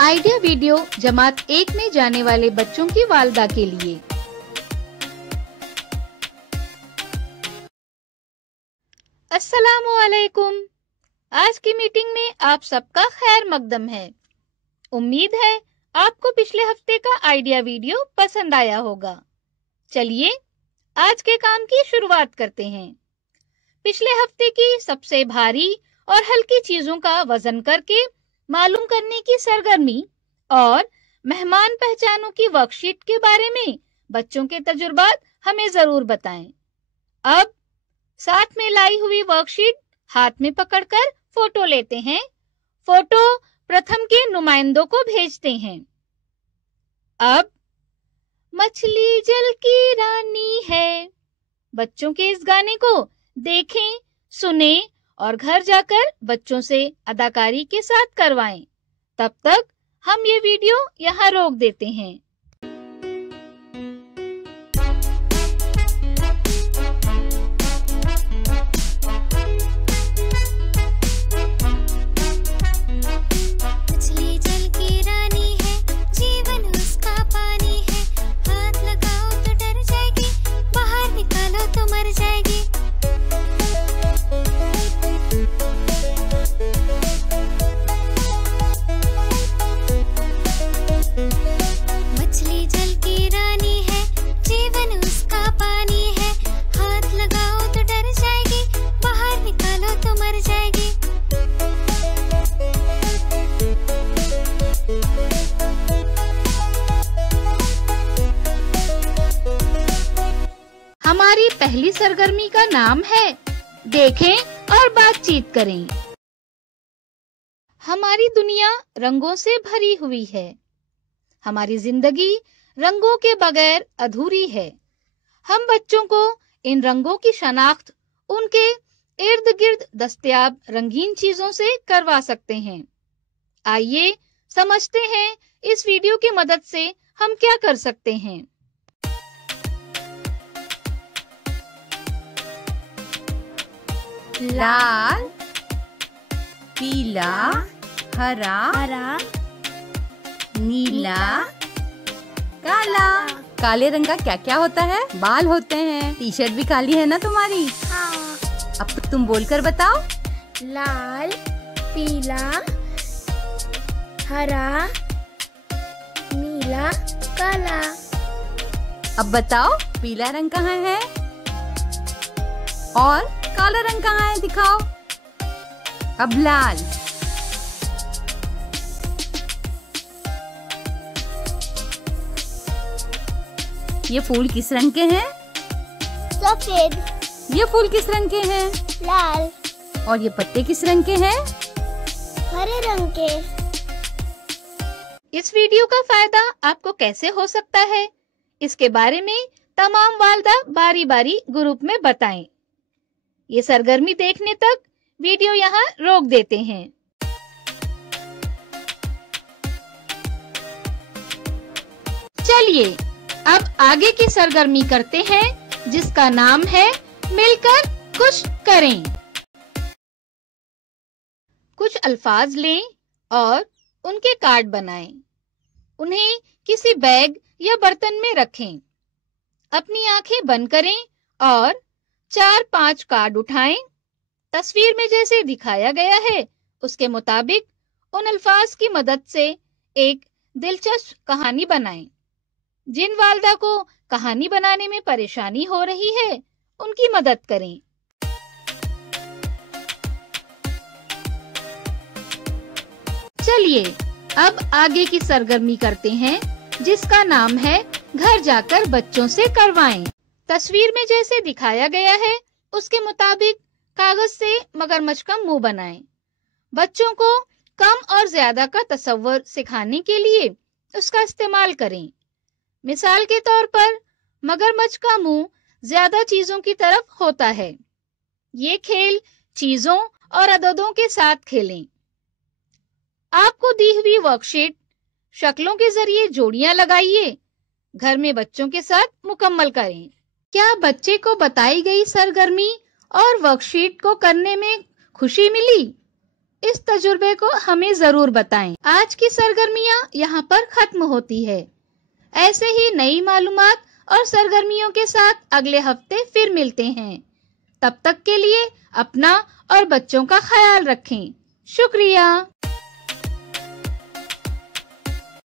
Idea video जमात 1 में जाने वाले बच्चों की वालदा के लिए। अस्सलामु अलैकुम। आज की मीटिंग में आप सबका खैर मकदम है। उम्मीद है आपको पिछले हफ्ते का आइडिया वीडियो पसंद आया होगा। चलिए आज के काम की शुरुआत करते हैं। पिछले हफ्ते की सबसे भारी और हल्की चीजों का वजन करके मालूम करने की सरगर्मी और मेहमान पहचानों की वर्कशीट के बारे में बच्चों के तजुर्बात हमें जरूर बताएं। अब साथ में लाई हुई वर्कशीट हाथ में पकड़कर फोटो लेते हैं। फोटो प्रथम के नुमाइंदों को भेजते हैं। अब मछली जल की रानी है। बच्चों के इस गाने को देखें, सुने और घर जाकर बच्चों से अदाकारी के साथ करवाएं। तब तक हम ये वीडियो यहाँ रोक देते हैं। मछली जल की रानी है, जीवन उसका पानी है। हाथ लगाओ तो डर जाएगी, बाहर निकालो तो मर जाएगी। मछली जल की रानी है, जीवन उसका पानी है। हाथ लगाओ तो डर जाएगी, बाहर निकालो तो मर जाएगी। हमारी पहली सरगर्मी का नाम है देखें और बातचीत करें। हमारी दुनिया रंगों से भरी हुई है। हमारी जिंदगी रंगों के बगैर अधूरी है। हम बच्चों को इन रंगों की शनाख्त उनके इर्द गिर्द दस्तयाब रंगीन चीजों से करवा सकते हैं। आइए समझते हैं इस वीडियो की मदद से हम क्या कर सकते हैं। लाल, पीला, हरा, नीला, काला। काले रंग का क्या क्या होता है? बाल होते हैं। टी शर्ट भी काली है ना तुम्हारी? हाँ। अब तुम बोलकर बताओ। लाल, पीला, हरा, नीला, काला। अब बताओ पीला रंग कहाँ है और काला रंग कहाँ है? दिखाओ। अब लाल, ये फूल किस रंग के हैं? सफेद। ये फूल किस रंग के हैं? लाल। और ये पत्ते किस रंग के हैं? हरे रंग के। इस वीडियो का फायदा आपको कैसे हो सकता है, इसके बारे में तमाम वालदा बारी बारी ग्रुप में बताएं। ये सरगर्मी देखने तक वीडियो यहाँ रोक देते हैं। चलिए अब आगे की सरगर्मी करते हैं जिसका नाम है मिलकर कुछ करें। कुछ अल्फाज लें और उनके कार्ड बनाएं। उन्हें किसी बैग या बर्तन में रखें। अपनी आंखें बंद करें और 4-5 कार्ड उठाएं। तस्वीर में जैसे दिखाया गया है उसके मुताबिक उन अल्फाज की मदद से एक दिलचस्प कहानी बनाएं। जिन वालदा को कहानी बनाने में परेशानी हो रही है उनकी मदद करें। चलिए अब आगे की सरगर्मी करते हैं जिसका नाम है घर जाकर बच्चों से करवाएं। तस्वीर में जैसे दिखाया गया है उसके मुताबिक कागज से मगरमच्छ का मुंह बनाएं। बच्चों को कम और ज्यादा का तसव्वुर सिखाने के लिए उसका इस्तेमाल करें। मिसाल के तौर पर मगरमच्छ का मुंह ज्यादा चीजों की तरफ होता है। ये खेल चीजों और अददों के साथ खेलें। आपको दी हुई वर्कशीट शक्लों के जरिए जोड़ियां लगाइए। घर में बच्चों के साथ मुकम्मल करें। क्या बच्चे को बताई गई सरगर्मी और वर्कशीट को करने में खुशी मिली? इस तजुर्बे को हमें जरूर बताएं। आज की सरगर्मियां यहाँ पर खत्म होती है। ऐसे ही नई मालूमात और सरगर्मियों के साथ अगले हफ्ते फिर मिलते हैं। तब तक के लिए अपना और बच्चों का ख्याल रखें। शुक्रिया।